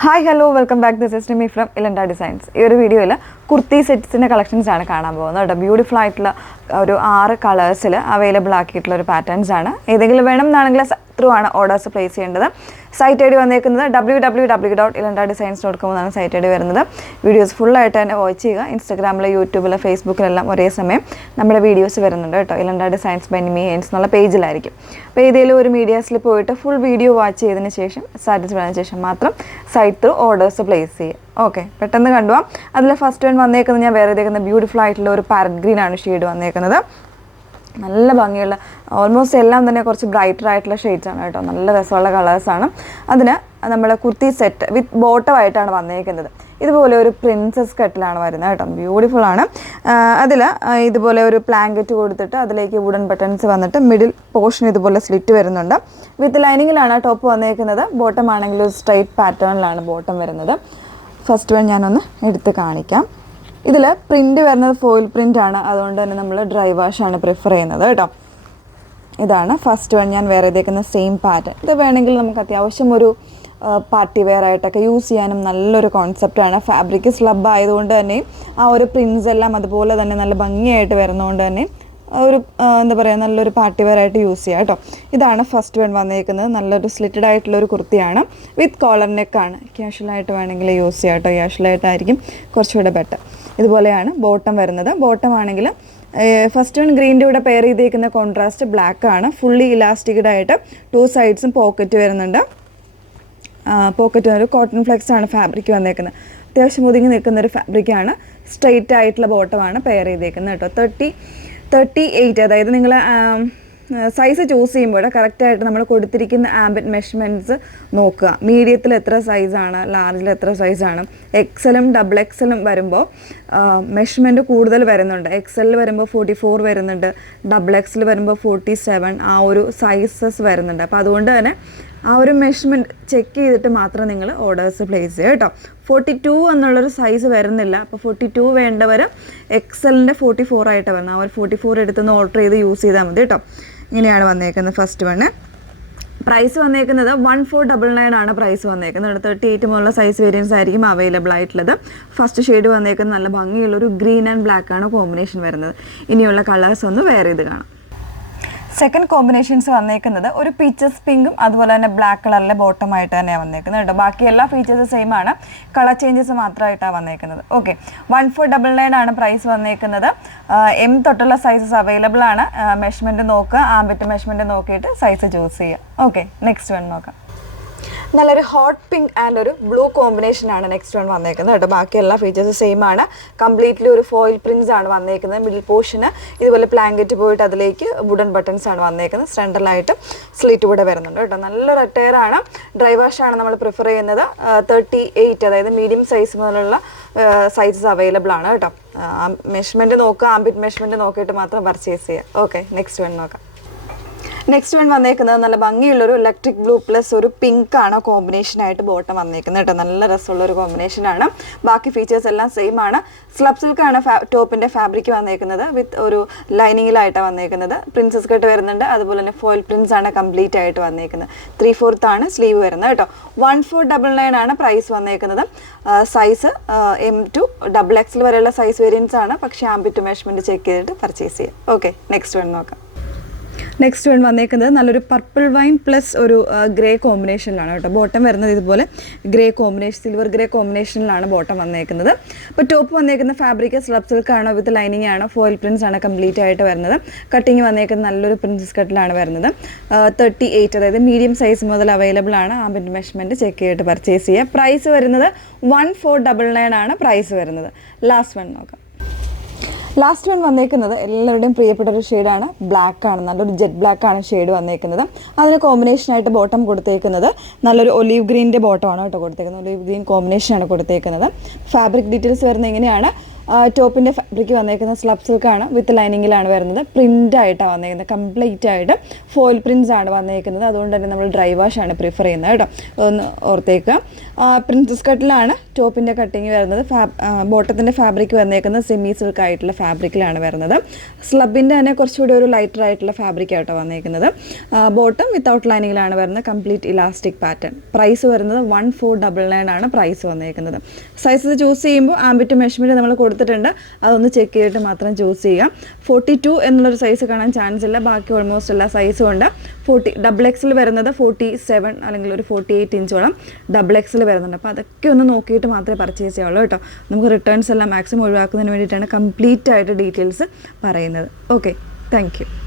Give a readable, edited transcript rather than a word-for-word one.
Hi hello welcome back. This is me from Elanda designs. ഈ ഒരു വീഡിയോയിൽ കുർത്തി സെറ്റ്സിൻ്റെ കളക്ഷൻസ് ആണ് കാണാൻ പോകുന്നത് കേട്ടോ. ബ്യൂട്ടിഫുൾ ആയിട്ടുള്ള ഒരു 6 കളേഴ്സിൽ അവൈലബിൾ ആക്കിയിട്ടുള്ള ഒരു പാറ്റേൺസ് ആണ്. ഏതെങ്കിലും വേണം എന്നാണെങ്കിൽ ത്രൂ ആണ് ഓർഡേഴ്സ് പ്ലേസ് ചെയ്യേണ്ടത്. സൈറ്റ് ഐ ഡി വന്നേക്കുന്നത് www.ilandadesigns.com എന്നാണ് സൈറ്റ് ഐ ഡി വരുന്നത്. വീഡിയോസ് ഫുള്ളായിട്ട് തന്നെ വാച്ച് ചെയ്യുക. ഇൻസ്റ്റാഗ്രാമിൽ, യൂട്യൂബിൽ, ഫേസ്ബുക്കിലെല്ലാം ഒരേ സമയം നമ്മുടെ വീഡിയോസ് വരുന്നുണ്ട് കേട്ടോ. Elanda designs by Nimi Heinz എന്നുള്ള പേജിലായിരിക്കും. അപ്പോൾ ഏതെങ്കിലും ഒരു മീഡിയാസിൽ പോയിട്ട് ഫുൾ വീഡിയോ വാച്ച് ചെയ്തതിന് ശേഷം സാറ്റിസ്ഫൈ ആയതിനു ശേഷം മാത്രം സൈറ്റ് ത്രൂ ഓർഡേഴ്സ് പ്ലേസ് ചെയ്യുക. ഓക്കെ, പെട്ടെന്ന് കണ്ടുപോകാം. അതിൽ ഫസ്റ്റ് വൺ വന്നേക്കുന്നത് ഞാൻ വേറെ ഇതേക്കുന്ന ബ്യൂട്ടിഫുൾ ആയിട്ടുള്ള ഒരു പാരറ്റ് ഗ്രീൻ ആണ് ഷെയ്ഡ് വന്നേക്കുന്നത്. നല്ല ഭംഗിയുള്ള ഓൾമോസ്റ്റ് എല്ലാം തന്നെ കുറച്ച് ബ്രൈറ്റർ ആയിട്ടുള്ള ഷെയ്ഡ്സ് ആണ് കേട്ടോ. നല്ല രസമുള്ള കളേഴ്സാണ്. അതിന് നമ്മുടെ കുർത്തി സെറ്റ് വിത്ത് ബോട്ടം ആയിട്ടാണ് വന്നേക്കുന്നത്. ഇതുപോലെ ഒരു പ്രിൻസസ് കട്ടിലാണ് വരുന്നത് കേട്ടോ. ബ്യൂട്ടിഫുൾ ആണ്. അതിൽ ഇതുപോലെ ഒരു പ്ലാങ്കറ്റ് കൊടുത്തിട്ട് അതിലേക്ക് വുഡൻ ബട്ടൺസ് വന്നിട്ട് മിഡിൽ പോർഷൻ ഇതുപോലെ സ്ലിറ്റ് വരുന്നുണ്ട്. വിത്ത് ലൈനിങ്ങിലാണ് ടോപ്പ് വന്നേക്കുന്നത്. ബോട്ടം ആണെങ്കിൽ ഒരു സ്ട്രൈറ്റ് പാറ്റേണിലാണ് ബോട്ടം വരുന്നത്. ഫസ്റ്റ് വൺ ഞാനൊന്ന് എടുത്ത് കാണിക്കാം. ഇതിൽ പ്രിൻ്റ് വരുന്നത് ഫോയിൽ പ്രിൻ്റ് ആണ്. അതുകൊണ്ട് തന്നെ നമ്മൾ ഡ്രൈ വാഷാണ് പ്രിഫർ ചെയ്യുന്നത് കേട്ടോ. ഇതാണ് ഫസ്റ്റ് വൺ ഞാൻ വേറെ ഇതേക്കുന്ന സെയിം പാറ്റേൺ. ഇത് വേണമെങ്കിൽ നമുക്ക് അത്യാവശ്യം ഒരു പാർട്ടി വെയർ ആയിട്ടൊക്കെ യൂസ് ചെയ്യാനും നല്ലൊരു കോൺസെപ്റ്റാണ്. ഫാബ്രിക് സ്ലബ് ആയതുകൊണ്ട് തന്നെ ആ ഒരു പ്രിൻസ് എല്ലാം അതുപോലെ തന്നെ നല്ല ഭംഗിയായിട്ട് വരുന്നതുകൊണ്ട് തന്നെ ഒരു എന്താ പറയുക, നല്ലൊരു പാർട്ടി വെയർ ആയിട്ട് യൂസ് ചെയ്യാം കേട്ടോ. ഇതാണ് ഫസ്റ്റ് വൺ വന്നേക്കുന്നത്. നല്ലൊരു സ്ലിറ്റഡ് ആയിട്ടുള്ളൊരു കുർത്തിയാണ്. വിത്ത് കോളർ നെക്കാണ്. ക്യാഷ്വലായിട്ട് വേണമെങ്കിൽ യൂസ് ചെയ്യാം കേട്ടോ. ക്യാഷ്വലായിട്ടായിരിക്കും കുറച്ചുകൂടെ ബെറ്റർ. ഇതുപോലെയാണ് ബോട്ടം വരുന്നത്. ബോട്ടം ആണെങ്കിൽ ഫസ്റ്റ് വൺ ഗ്രീൻ്റെ കൂടെ പെയർ ചെയ്തേക്കുന്ന കോൺട്രാസ്റ്റ് ബ്ലാക്ക് ആണ്. ഫുള്ളി ഇലാസ്റ്റിക്കഡ് ആയിട്ട് 2 സൈഡ്സും പോക്കറ്റ് വരുന്നുണ്ട്. പോക്കറ്റ് ഒരു കോട്ടൺ ഫ്ലെക്സ് ആണ് ഫാബ്രിക് വന്നേക്കുന്നത്. അത്യാവശ്യം ഒതുങ്ങി നിൽക്കുന്നൊരു ഫാബ്രിക്കാണ്. സ്ട്രെയിറ്റ് ആയിട്ടുള്ള ബോട്ടമാണ് പെയർ ചെയ്തേക്കുന്നത് കേട്ടോ. 38 അതായത് നിങ്ങൾ സൈസ് ചൂസ് ചെയ്യുമ്പോൾ കറക്റ്റായിട്ട് നമ്മൾ കൊടുത്തിരിക്കുന്ന ആംബിറ്റ് മെഷർമെൻറ്റ്സ് നോക്കുക. മീഡിയത്തിൽ എത്ര സൈസാണ്, ലാർജിൽ എത്ര സൈസാണ്. എക്സലും ഡബിൾ എക്സലും വരുമ്പോൾ മെഷർമെൻറ്റ് കൂടുതൽ വരുന്നുണ്ട്. എക്സലിൽ വരുമ്പോൾ 44 വരുന്നുണ്ട്, ഡബിൾ എക്സിൽ വരുമ്പോൾ 47, ആ ഒരു സൈസസ് വരുന്നുണ്ട്. അപ്പോൾ അതുകൊണ്ട് തന്നെ ആ ഒരു മെഷർമെൻറ്റ് ചെക്ക് ചെയ്തിട്ട് മാത്രം നിങ്ങൾ ഓർഡേഴ്സ് പ്ലേസ് ചെയ്യുക കേട്ടോ. 42 എന്നുള്ളൊരു സൈസ് വരുന്നില്ല. അപ്പോൾ 42 വേണ്ടവർ എക്സലിൻ്റെ 44 ആയിട്ട് വരണം. ആ ഒരു 44 എടുത്തുനിന്ന് ഓർഡർ ചെയ്ത് യൂസ് ചെയ്താൽ മതി കേട്ടോ. ഇങ്ങനെയാണ് വന്നേക്കുന്നത് ഫസ്റ്റ് വണ്. പ്രൈസ് വന്നേക്കുന്നത് 1499 ആണ് പ്രൈസ് വന്നേക്കുന്നത്. 38 മുതലുള്ള സൈസ് വേരിയൻസ് ആയിരിക്കും അവൈലബിൾ ആയിട്ടുള്ളത്. ഫസ്റ്റ് ഷെയ്ഡ് വന്നേക്കുന്നത് നല്ല ഭംഗിയുള്ളൊരു ഗ്രീൻ ആൻഡ് ബ്ലാക്ക് ആണ് കോമ്പിനേഷൻ വരുന്നത്. ഇനിയുള്ള കളേഴ്സ് ഒന്ന് വേറെ ഇത് കാണാം. സെക്കൻഡ് കോമ്പിനേഷൻസ് വന്നേക്കുന്നത് ഒരു പീച്ചസ് പിങ്കും അതുപോലെ തന്നെ ബ്ലാക്ക് കളറിലെ ബോട്ടമായിട്ട് തന്നെയാണ് വന്നേക്കുന്നത് കേട്ടോ. ബാക്കി എല്ലാ ഫീച്ചേഴ്സും സെയിം ആണ്, കളർ ചേഞ്ചസ് മാത്രമായിട്ടാണ് വന്നേക്കുന്നത്. ഓക്കെ, 1499 ആണ് പ്രൈസ് വന്നേക്കുന്നത്. M തൊട്ടുള്ള സൈസസ് അവൈലബിൾ ആണ്. മെഷർമെൻറ്റ് നോക്കുക, ആംബിറ്റ് മെഷർമെൻറ്റ് നോക്കിയിട്ട് സൈസ് ചൂസ് ചെയ്യുക. ഓക്കെ, നെക്സ്റ്റ് വൺ നോക്കാം. നല്ലൊരു ഹോട്ട് പിങ്ക് ആൻഡ് ഒരു ബ്ലൂ കോമ്പിനേഷനാണ് നെക്സ്റ്റ് വൺ വന്നേക്കുന്നത് കേട്ടോ. ബാക്കി എല്ലാ ഫീച്ചേഴ്സും സെയിം ആണ്. കംപ്ലീറ്റ്ലി ഒരു ഫോയിൽ പ്രിൻസ് ആണ് വന്നേക്കുന്നത്. മിഡിൽ പോർഷന് ഇതുപോലെ പ്ലാങ്കറ്റ് പോയിട്ട് അതിലേക്ക് വുഡൻ ബട്ടൺസ് ആണ് വന്നേക്കുന്നത്. സെൻട്രലായിട്ട് സ്ലിറ്റ് കൂടെ വരുന്നുണ്ട് കേട്ടോ. നല്ലൊരു അറ്റയർ ആണ്. ഡ്രൈ വാഷാണ് നമ്മൾ പ്രിഫർ ചെയ്യുന്നത്. 38 അതായത് മീഡിയം സൈസ് മുതലുള്ള സൈസസ് അവൈലബിൾ ആണ് കേട്ടോ. മെഷർമെൻറ്റ് നോക്കുക, ആംബിറ്റ് മെഷർമെൻറ്റ് നോക്കിയിട്ട് മാത്രം പർച്ചേസ് ചെയ്യുക. ഓക്കെ, നെക്സ്റ്റ് വൺ നോക്കാം. നെക്സ്റ്റ് വൺ വന്നേക്കുന്നത് നല്ല ഭംഗിയുള്ളൊരു ഇലക്ട്രിക് ബ്ലൂ പ്ലസ് ഒരു പിങ്ക് ആണ് കോമ്പിനേഷനായിട്ട് ബോട്ടം വന്നേക്കുന്നത് കേട്ടോ. നല്ല രസമുള്ളൊരു കോമ്പിനേഷനാണ്. ബാക്കി ഫീച്ചേഴ്സ് എല്ലാം സെയിം ആണ്. സ്ലബ് സിൽക്കാണ് ടോപ്പിൻ്റെ ഫാബ്രിക് വന്നേക്കുന്നത്. വിത്ത് ഒരു ലൈനിങ്ങിലായിട്ടാണ് വന്നേക്കുന്നത്. പ്രിൻസസ് കട്ട് വരുന്നുണ്ട്. അതുപോലെ തന്നെ ഫോയിൽ പ്രിൻസ് ആണ് കംപ്ലീറ്റ് ആയിട്ട് വന്നേക്കുന്നത്. 3/4 ആണ് സ്ലീവ് വരുന്നത് കേട്ടോ. 1499 ആണ് പ്രൈസ് വന്നേക്കുന്നത്. സൈസ് M to XXL വരെയുള്ള സൈസ് വേരിയൻസ് ആണ്. പക്ഷേ ആംബിറ്റ് മെഷർമെൻറ്റ് ചെക്ക് ചെയ്തിട്ട് പർച്ചേസ് ചെയ്യുക. ഓക്കെ, നെക്സ്റ്റ് വൺ നോക്കാം. നെക്സ്റ്റ് വൺ വന്നേക്കുന്നത് നല്ലൊരു പർപ്പിൾ വൈൻ പ്ലസ് ഒരു ഗ്രേ കോമ്പിനേഷനിലാണ് കേട്ടോ. ബോട്ടം വരുന്നത് ഇതുപോലെ ഗ്രേ കോമ്പിനേഷൻ, സിൽവർ ഗ്രേ കോമ്പിനേഷനിലാണ് ബോട്ടം വന്നേക്കുന്നത്. അപ്പോൾ ടോപ്പ് വന്നേക്കുന്ന ഫാബ്രിക് സ്ലബ് സിൽക്ക് ആണ്. വിത്ത് ലൈനിങ് ആണ്. ഫോയിൽ പ്രിൻസ് ആണ് കംപ്ലീറ്റ് ആയിട്ട് വരുന്നത്. കട്ടിങ് വന്നേക്കുന്നത് നല്ലൊരു പ്രിൻസസ് കട്ടിലാണ് വരുന്നത്. 38 അതായത് മീഡിയം സൈസ് മുതൽ അവൈലബിൾ ആണ്. ആംബിറ്റ് മെഷർമെൻറ്റ് ചെക്ക് ചെയ്തിട്ട് പർച്ചേസ് ചെയ്യുക. പ്രൈസ് വരുന്നത് 1499 ആണ് പ്രൈസ് വരുന്നത്. ലാസ്റ്റ് വൺ നോക്കാം. ലാസ്റ്റ് വൺ വന്നേക്കുന്നത് എല്ലാവരുടെയും പ്രിയപ്പെട്ട ഒരു ഷെയ്ഡാണ്. ബ്ലാക്ക് ആണ്. നല്ലൊരു ജെറ്റ് ബ്ലാക്ക് ആണ് ഷെയ്ഡ് വന്നേക്കുന്നത്. അതിന് കോമ്പിനേഷനായിട്ട് ബോട്ടം കൊടുത്തേക്കുന്നത് നല്ലൊരു ഒലീവ് ഗ്രീൻ്റെ ബോട്ടമാണ് കേട്ടോ കൊടുത്തേക്കുന്നത്. ഒലീവ് ഗ്രീൻ കോമ്പിനേഷനാണ് കൊടുത്തേക്കുന്നത്. ഫാബ്രിക് ഡീറ്റെയിൽസ് വരുന്നത് ഇങ്ങനെയാണ്. ടോപ്പിൻ്റെ ഫാബ്രിക് വന്നേക്കുന്നത് സ്ലബ് സിൽക്കാണ്, വിത്ത് ലൈനിങ്ങിലാണ് വരുന്നത്. പ്രിൻ്റ് ആയിട്ടാണ് വന്നേക്കുന്നത്, കംപ്ലീറ്റ് ആയിട്ട് ഫോയിൽ പ്രിൻറ്റ്സ് ആണ് വന്നേക്കുന്നത്. അതുകൊണ്ട് തന്നെ നമ്മൾ ഡ്രൈ വാഷ് ആണ് പ്രിഫർ ചെയ്യുന്നത് കേട്ടോ, ഒന്ന് ഓർത്തേക്കുക. പ്രിൻസസ് കട്ടിലാണ് ടോപ്പിൻ്റെ കട്ടിങ് വരുന്നത്. ബോട്ടത്തിൻ്റെ ഫാബ്രിക് വന്നേക്കുന്നത് സെമി സിൽക്ക് ആയിട്ടുള്ള ഫാബ്രിക്കിലാണ് വരുന്നത്. സ്ലബിൻ്റെ തന്നെ കുറച്ചുകൂടി ഒരു ലൈറ്റർ ആയിട്ടുള്ള ഫാബ്രിക് ആയിട്ടോ വന്നേക്കുന്നത്. ബോട്ടം വിത്തൗട്ട് ലൈനിങ്ങിലാണ് വരുന്നത്, കംപ്ലീറ്റ് ഇലാസ്റ്റിക് പാറ്റേൺ. പ്രൈസ് വരുന്നത് 1499 ആണ് പ്രൈസ് വന്നേക്കുന്നത്. സൈസസ് ചൂസ് ചെയ്യുമ്പോൾ ആംബിറ്റ് മെഷർമെൻറ്റ് നമ്മൾ കൊടുത്തിട്ടുണ്ട്, അതൊന്ന് ചെക്ക് ചെയ്തിട്ട് മാത്രം ചൂസ് ചെയ്യുക. 42 എന്നുള്ളൊരു സൈസ് കാണാൻ ചാൻസ് ഇല്ല, ബാക്കി ഓൾമോസ്റ്റ് എല്ലാ സൈസും ഉണ്ട്. XXL വരുന്നത് 47 അല്ലെങ്കിൽ ഒരു 48 ഇഞ്ചോളം XXL വരുന്നുണ്ട്. അപ്പോൾ അതൊക്കെ ഒന്ന് നോക്കിയിട്ട് മാത്രമേ പർച്ചേസ് ചെയ്യുള്ളൂ കേട്ടോ. നമുക്ക് റിട്ടേൺസ് എല്ലാം മാക്സിമം ഒഴിവാക്കുന്നതിന് വേണ്ടിയിട്ടാണ് കംപ്ലീറ്റ് ആയിട്ട് ഡീറ്റെയിൽസ് പറയുന്നത്. Okay, thank you.